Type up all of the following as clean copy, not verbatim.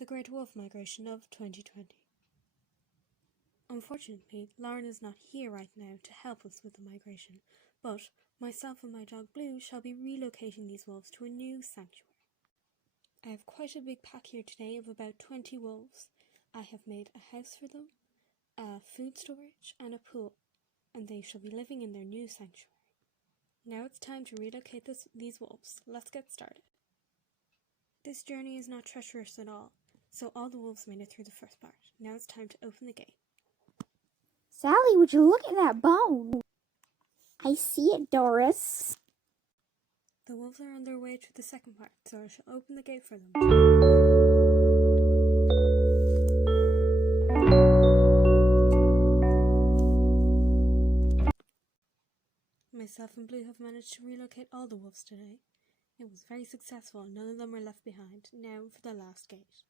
the Great Wolf Migration of 2020. Unfortunately, Lauren is not here right now to help us with the migration, but myself and my dog Blue shall be relocating these wolves to a new sanctuary. I have quite a big pack here today of about 20 wolves. I have made a house for them, a food storage and a pool, and they shall be living in their new sanctuary. Now it's time to relocate these wolves. Let's get started. This journey is not treacherous at all, so all the wolves made it through the first part. Now it's time to open the gate. Sally, would you look at that bone? I see it, Doris. The wolves are on their way to the second part, so I shall open the gate for them. Myself and Blue have managed to relocate all the wolves today. It was very successful and none of them were left behind. Now for the last gate.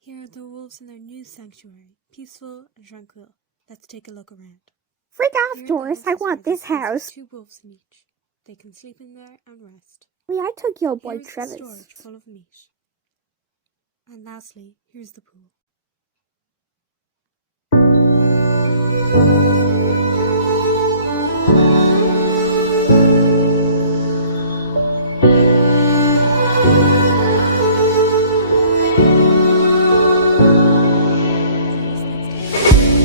Here are the wolves in their new sanctuary, peaceful and tranquil. Let's take a look around. Freak off, Doris. I want this house. 2 wolves in each. They can sleep in there and rest. I took your boy Here's Travis. The storage full of meat. And lastly, here's the pool.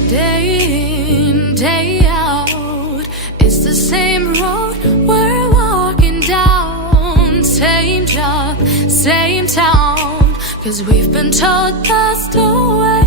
Day in, day out, it's the same road we're walking down. Same job, same town, 'cause we've been told that's the way.